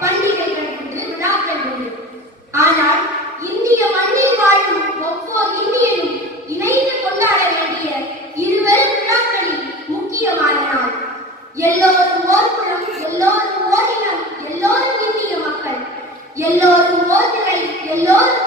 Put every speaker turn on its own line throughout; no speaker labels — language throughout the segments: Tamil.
பண்டிகைகள் உண்டு விழாக்கள் உண்டு. ஆனால் இந்திய மண்ணில் வாழும் ஒவ்வொரு இந்தியனும் இணைந்து கொண்டாட வேண்டிய இருவரும் விழாக்களில் முக்கியமான நாள் எல்லோரும் ஓர் எல்லோரும் ஓரினம் எல்லோரும் இந்திய மக்கள். எல்லோரும் ஓர் எல்லோரும்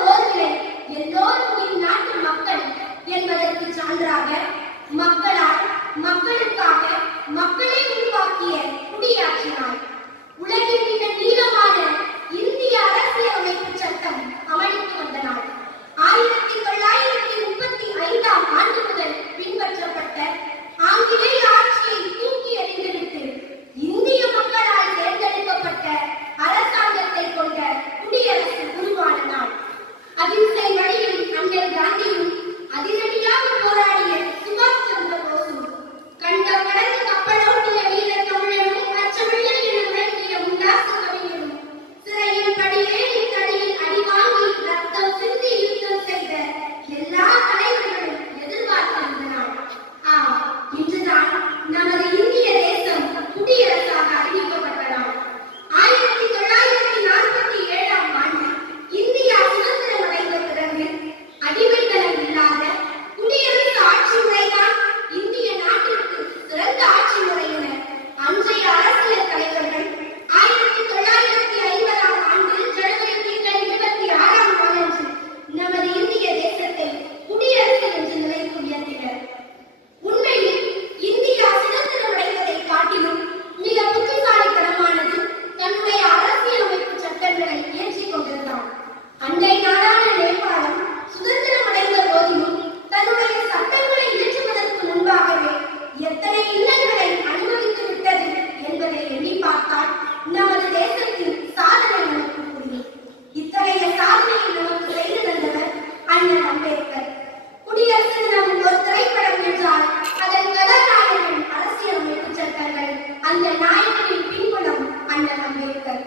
அந்த நாய்களின் பின்புலம் அண்ணன் அம்பேத்கர்.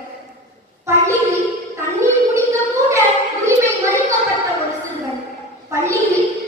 பள்ளியில் தண்ணீர் குடிக்க கூட உரிமை மறுக்கப்பட்ட ஒரு சிறுவன். பள்ளியில்